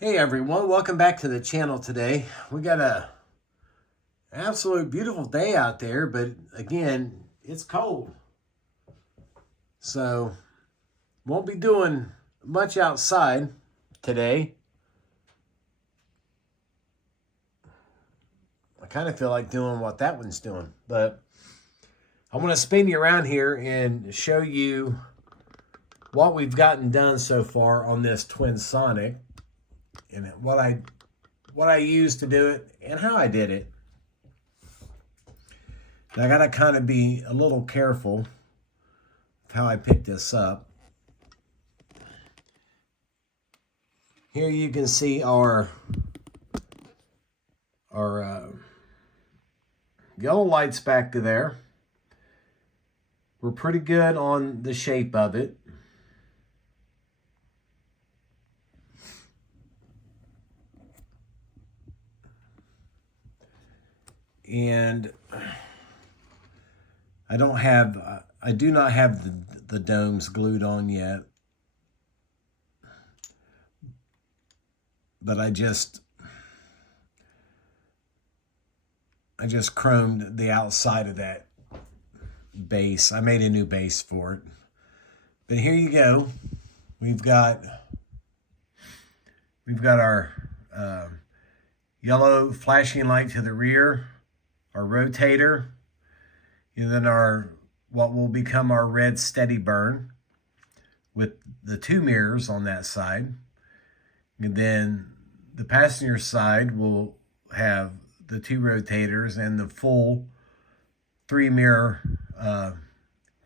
Hey everyone, welcome back to the channel today. We got a absolute beautiful day out there, but again, it's cold. So, won't be doing much outside today. I kind of feel like doing what that one's doing, but I want to spin you around here and show you what we've gotten done so far on this Twin Sonic and what I used to do it and how I did it. Now, I got to kind of be a little careful of how I pick this up. Here you can see our yellow lights back to there. We're pretty good on the shape of it. And I do not have the domes glued on yet. But I just chromed the outside of that base. I made a new base for it. But here you go. We've got our yellow flashing light to the rear, our rotator, and then our what will become our red steady burn with the two mirrors on that side. And then the passenger side will have the two rotators and the full 3-mirror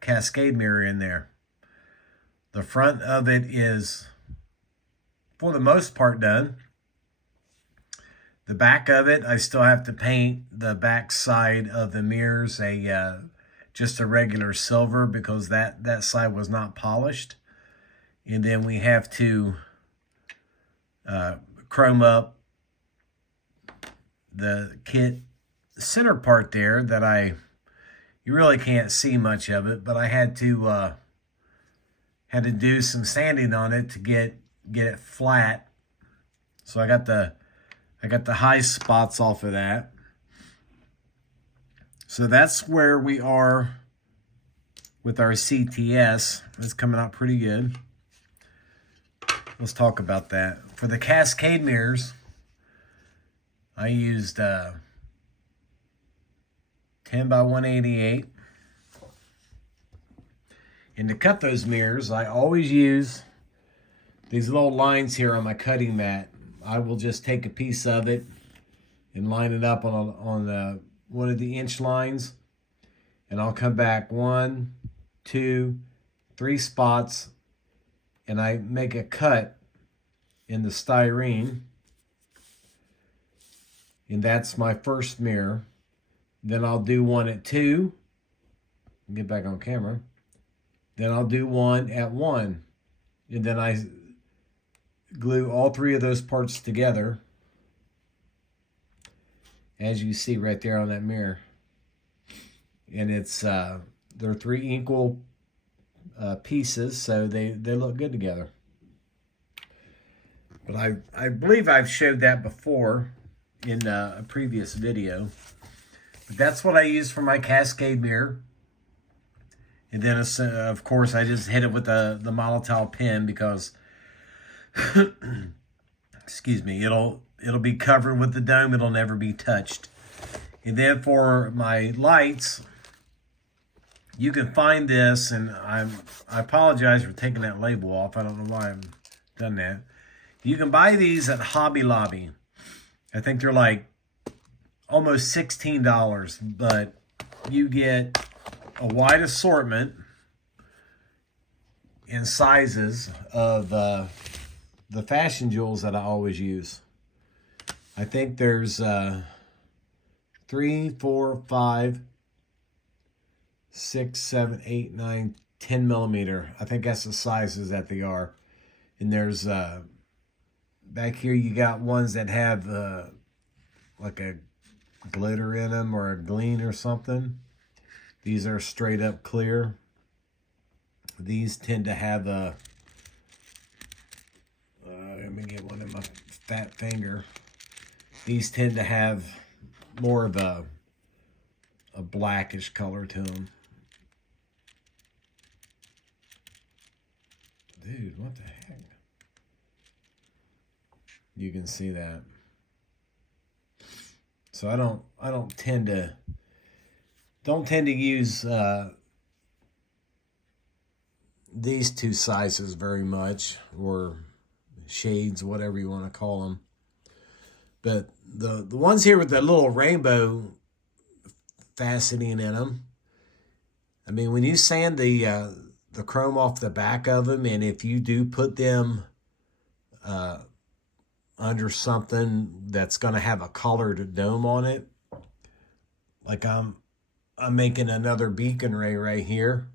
cascade mirror in there. The front of it is, for the most part, done. The back of it, I still have to paint the back side of the mirrors just a regular silver because that side was not polished. And then we have to chrome up the kit center part there that you really can't see much of it, but I had to do some sanding on it to get it flat. So I got the high spots off of that. So that's where we are with our CTS. It's coming out pretty good. Let's talk about that. For the cascade mirrors, I used 10 by 188. And to cut those mirrors, I always use these little lines here on my cutting mat. I will just take a piece of it and line it up on one of the inch lines. And I'll come back 1, 2, 3 spots. And I make a cut in the styrene. And that's my first mirror. Then I'll do one at 2. Get back on camera. Then I'll do one at 1. And then I glue all 3 of those parts together, as you see right there on that mirror. And it's they're 3 equal pieces, so they look good together. But I believe I've showed that before in a previous video. But that's what I use for my cascade mirror. And then, of course, I just hit it with the Molotov pen because, excuse me, it'll be covered with the dome. It'll never be touched. And then for my lights, you can find this, and I apologize for taking that label off. I don't know why I've done that. You can buy these at Hobby Lobby. I think they're like almost $16, but you get a wide assortment in sizes of the fashion jewels that I always use. I think there's 3, 4, 5, 6, 7, 8, 9, 10 millimeter. I think that's the sizes that they are. And there's back here you got ones that have like a glitter in them or a gleam or something. These are straight up clear. These tend to have a let me get one in my fat finger. These tend to have more of a blackish color to them. Dude, what the heck? You can see that. So I don't tend to use these two sizes very much, or shades, whatever you want to call them. But the ones here with the little rainbow faceting in them, I mean, when you sand the chrome off the back of them, and if you do put them under something that's going to have a colored dome on it, like I'm making another beacon ray right here.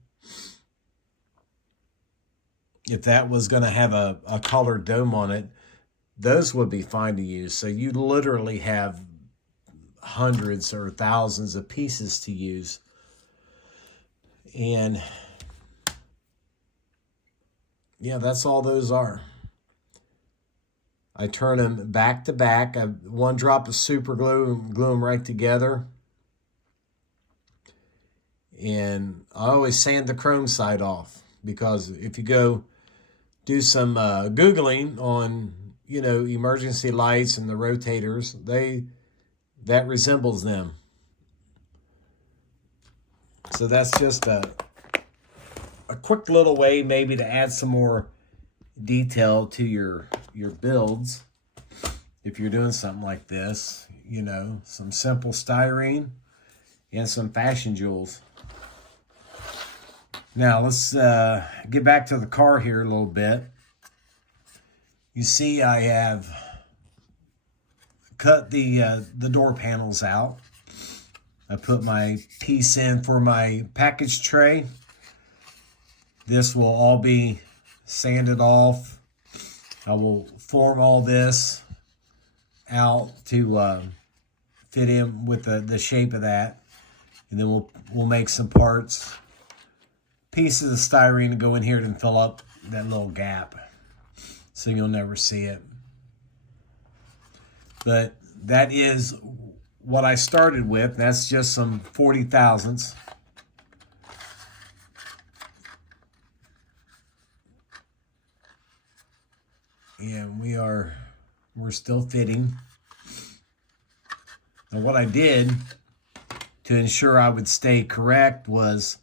If that was going to have a colored dome on it, those would be fine to use. So you literally have hundreds or thousands of pieces to use. And yeah, that's all those are. I turn them back to back. One drop of super glue and glue them right together. And I always sand the chrome side off, because if you go do some Googling on, you know, emergency lights and the rotators, that resembles them. So that's just a quick little way maybe to add some more detail to your builds if you're doing something like this. You know, some simple styrene and some fashion jewels. Now let's get back to the car here a little bit. You see I have cut the door panels out. I put my piece in for my package tray. This will all be sanded off. I will form all this out to fit in with the shape of that. And then we'll make some parts, pieces of styrene to go in here and fill up that little gap, so you'll never see it. But that is what I started with. That's just some 40 thousandths. And we're still fitting. Now what I did to ensure I would stay correct was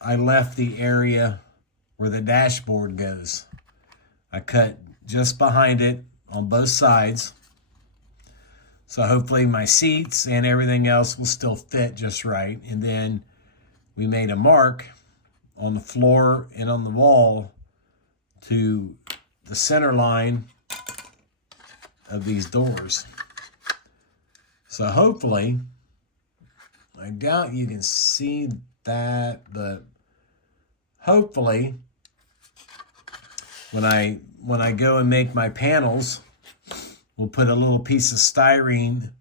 I left the area where the dashboard goes. I cut just behind it on both sides. So hopefully my seats and everything else will still fit just right. And then we made a mark on the floor and on the wall to the center line of these doors. So hopefully, I doubt you can see that, but hopefully when I go and make my panels, we'll put a little piece of styrene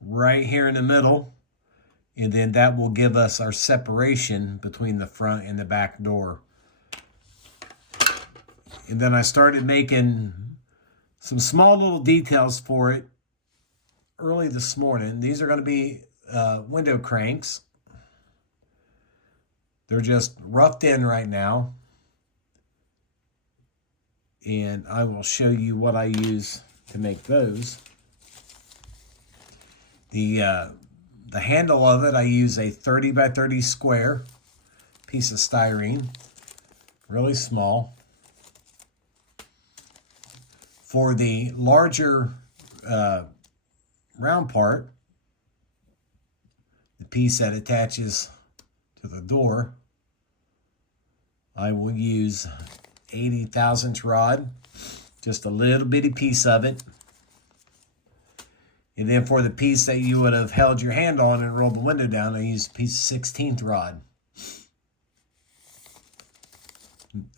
right here in the middle, and then that will give us our separation between the front and the back door. And then I started making some small little details for it early this morning. These are going to be window cranks. They're just roughed in right now. And I will show you what I use to make those. The handle of it, I use a 30 by 30 square piece of styrene, really small. For the larger round part, the piece that attaches to the door, I will use 80 thousandths rod, just a little bitty piece of it. And then for the piece that you would have held your hand on and rolled the window down, I used a piece of 16th rod.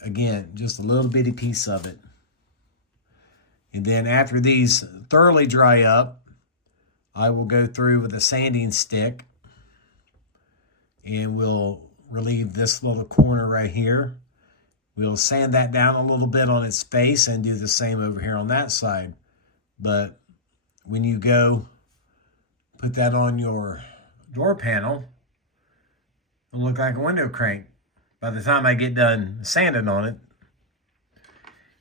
Again, just a little bitty piece of it. And then after these thoroughly dry up, I will go through with a sanding stick and we'll relieve this little corner right here. We'll sand that down a little bit on its face and do the same over here on that side. But when you go put that on your door panel, it'll look like a window crank by the time I get done sanding on it.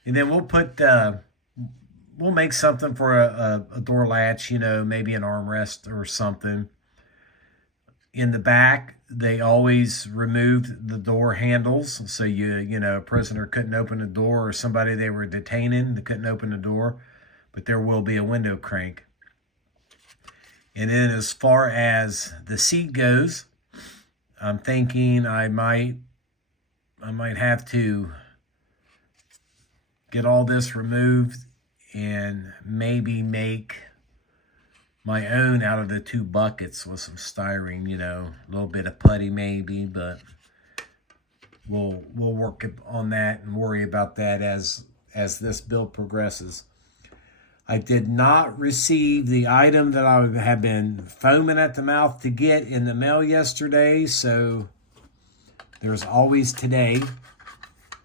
And then we'll make something for a door latch, you know, maybe an armrest or something. In the back, they always removed the door handles, so you know, a prisoner couldn't open the door, or somebody they were detaining, they couldn't open the door, but there will be a window crank. And then as far as the seat goes, I'm thinking I might have to get all this removed and maybe make my own out of the 2 buckets with some styrene, you know, a little bit of putty maybe, but we'll work on that and worry about that as this build progresses. I did not receive the item that I have been foaming at the mouth to get in the mail yesterday, so there's always today,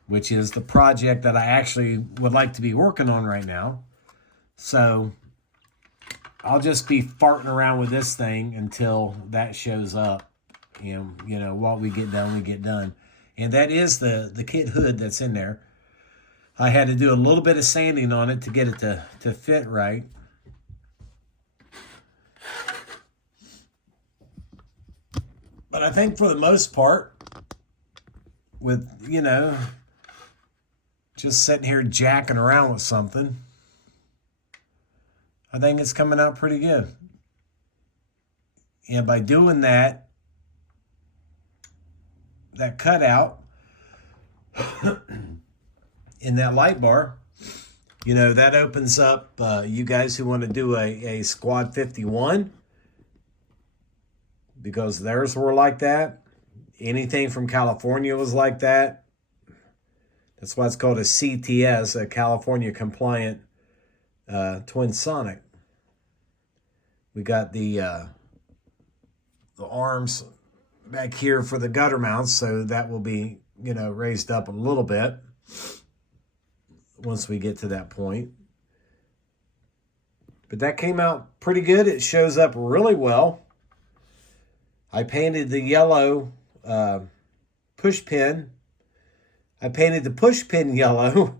which is the project that I actually would like to be working on right now. So I'll just be farting around with this thing until that shows up. And, you know, what we get done, we get done. And that is the kit hood that's in there. I had to do a little bit of sanding on it to get it to fit right. But I think for the most part, with, you know, just sitting here jacking around with something, I think it's coming out pretty good. And by doing that cutout in that light bar, you know, that opens up you guys who want to do a Squad 51, because theirs were like that. Anything from California was like that. That's why it's called a CTS, a California compliant twin sonic. We got the arms back here for the gutter mounts, so that will be, you know, raised up a little bit once we get to that point. But that came out pretty good. It shows up really well. I painted the yellow push pin. I painted the push pin yellow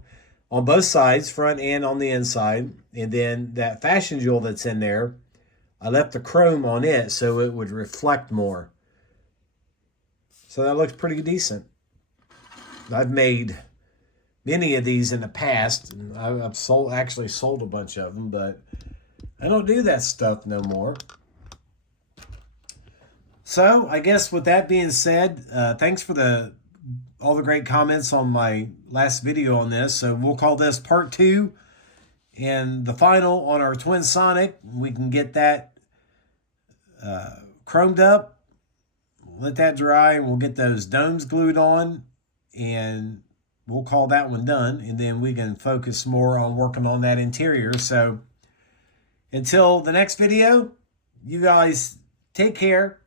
on both sides, front and on the inside. And then that fashion jewel that's in there, I left the chrome on it so it would reflect more. So that looks pretty decent. I've made many of these in the past. I've actually sold a bunch of them, but I don't do that stuff no more. So I guess with that being said, thanks for all the great comments on my last video on this. So we'll call this part 2 and the final on our Twin Sonic. We can get that chromed up, let that dry, and we'll get those domes glued on, and we'll call that one done. And then we can focus more on working on that interior. So until the next video, you guys take care.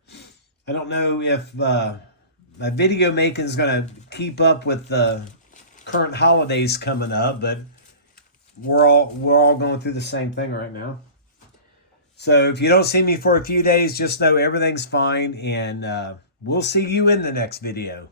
I don't know if my video making is going to keep up with the current holidays coming up, but we're all going through the same thing right now. So if you don't see me for a few days, just know everything's fine, and we'll see you in the next video.